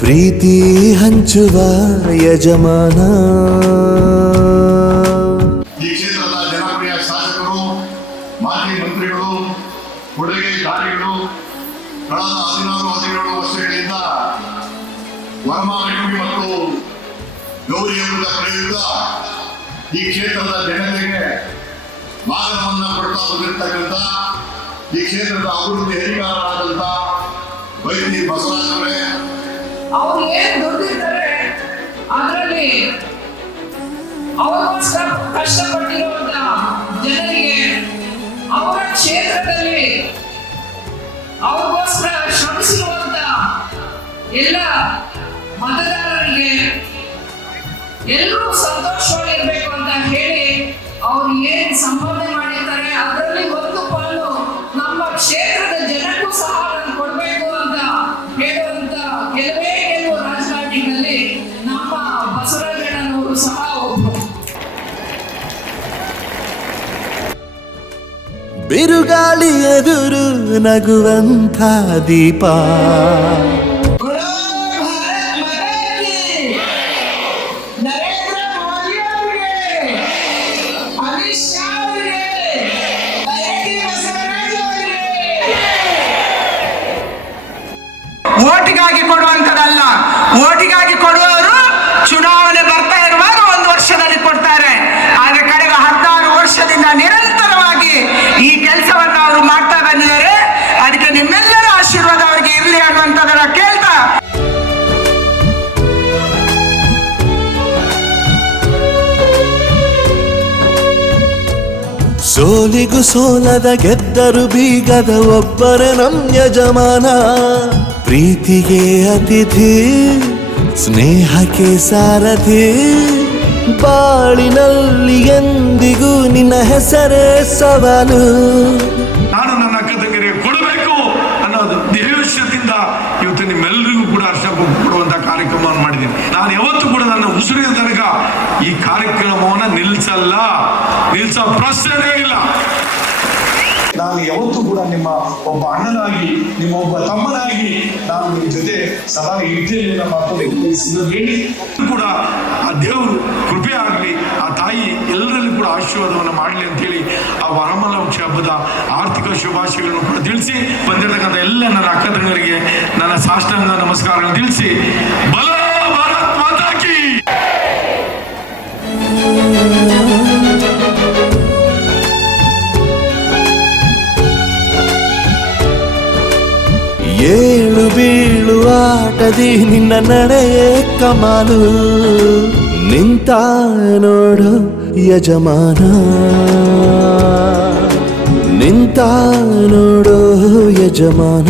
ಪ್ರೀತಿ ಹಂಚುವ ಯಜಮಾನ. ಈ ಕ್ಷೇತ್ರದ ಜನಪ್ರಿಯ ಮಾಜಿ ಮಂತ್ರಿಗಳು ಕೊಡುಗೆದಾರಿಗಳು ಕಳೆದ ಹದಿನಾರು, ಹದಿನೇಳು ವರ್ಷಗಳಿಂದ ವರಮಹಾಲಕ್ಷ್ಮಿ ಮತ್ತು ಗೌರಿ ಪ್ರಯುಕ್ತ ಈ ಕ್ಷೇತ್ರದ ಜನತೆಗೆ ವಾಹನವನ್ನ ಕೊಡ್ತಾ ಬಂದಿರತಕ್ಕಂಥ ಈ ಕ್ಷೇತ್ರದ ಅಭಿವೃದ್ಧಿ ಆದಂತ ವೈದ್ಯ ಬಸವರಾಜರೇ ಅವ್ರು ಏನ್ ದುಡ್ದಿರ್ತಾರೆ ಅದರಲ್ಲಿ ಅವರಿಗೋಸ್ಕರ ಕಷ್ಟಪಟ್ಟಿರುವಂತ ಜನರಿಗೆ ಅವರ ಕ್ಷೇತ್ರದಲ್ಲಿ ಅವ್ರಿಗೋಸ್ಕರ ಶ್ರಮಿಸಿರುವಂತ ಎಲ್ಲ ಮತದಾರರಿಗೆ ಎಲ್ಲರೂ ಸಂತೋಷವಾಗಿರ್ಬೇಕು ಅಂತ ಹೇಳಿ ಅವ್ರು ಏನ್ ಸಂಪಾದನೆ ಬಿರುಗಾಳಿ ಎದುರು ನಗುವಂಥ ದೀಪ. ಓಟಿಗಾಗಿ ಕೊಡುವಂಥದ್ದಲ್ಲ ಓಟಿ ಸೋಲಿಗೂ ಸೋಲದ ಗೆದ್ದರು ಬೀಗದ ಒಬ್ಬರೇ ನಮ್ಯ ಯಜಮಾನ. ಪ್ರೀತಿಗೆ ಅತಿಥಿ, ಸ್ನೇಹಕ್ಕೆ ಸಾರಥಿ. ಬಾಳಿನಲ್ಲಿ ಎಂದಿಗೂ ನಿನ್ನ ಹೆಸರೇ ಸವಾಲು ನಾನು ನನ್ನ ಅಕ್ಕ ತಂಗಿರಿಗೆ ಕೊಡಬೇಕು ಅನ್ನೋದು ದೇವಶ್ಯದಿಂದ ಇವತ್ತು ನಿಮ್ಮೆಲ್ಲರಿಗೂ ಕೂಡ ಅರ್ಶ ಕೊಡುವಂತ ಕಾರ್ಯಕ್ರಮವನ್ನು ಮಾಡಿದ್ದೀನಿ ನಾನು ಯಾವತ್ತೂ ಕೂಡ ನನ್ನ ಉಸಿರಿನ ತನಕ ಈ ಕಾರ್ಯಕ್ರಮವನ್ನು ನಿಲ್ಸಲ್ಲ. ನಿಲ್ಲಿಸೋ ಪ್ರಶ್ನೆನೇ ಇಲ್ಲ. ನಾನು ಯಾವತ್ತೂ ಕೂಡ ನಿಮ್ಮ ಒಬ್ಬ ಅಣ್ಣನಾಗಿ ನಿಮ್ಮ ಒಬ್ಬ ತಮ್ಮನಾಗಿ ನಾನು ನಿಮ್ಮ ಜೊತೆ ಸದಾ ಇದ್ದೇನೆ ಹೇಳಿ. ಕೂಡ ಆ ದೇವರು ಕೃಪೆ ಆಗಲಿ ಆ ತಾಯಿ ಎಲ್ಲರಲ್ಲಿ ಕೂಡ ಆಶೀರ್ವಾದವನ್ನು ಮಾಡಲಿ ಅಂತೇಳಿ ಆ ವರಮಲಕ್ಷ ಹಬ್ಬದ ಆರ್ಥಿಕ ಶುಭಾಶಯಗಳನ್ನು ಕೂಡ ತಿಳಿಸಿ ಬಂದಿರತಕ್ಕಂಥ ಎಲ್ಲ ನನ್ನ ಅಕ್ಕ ತಂಗರಿಗೆ ನನ್ನ ಸಾಷ್ಟಾಂಗ ನಮಸ್ಕಾರಗಳನ್ನು ತಿಳಿಸಿ ಬಲ ಏಳು ಬೀಳು ಆಟದಿ ನಿನ್ನ ನಡೆಯೇ ಕಮಾಲು. ನಿಂತ ನೋಡು ಯಜಮಾನ. ನಿಂತ ನೋಡು ಯಜಮಾನ.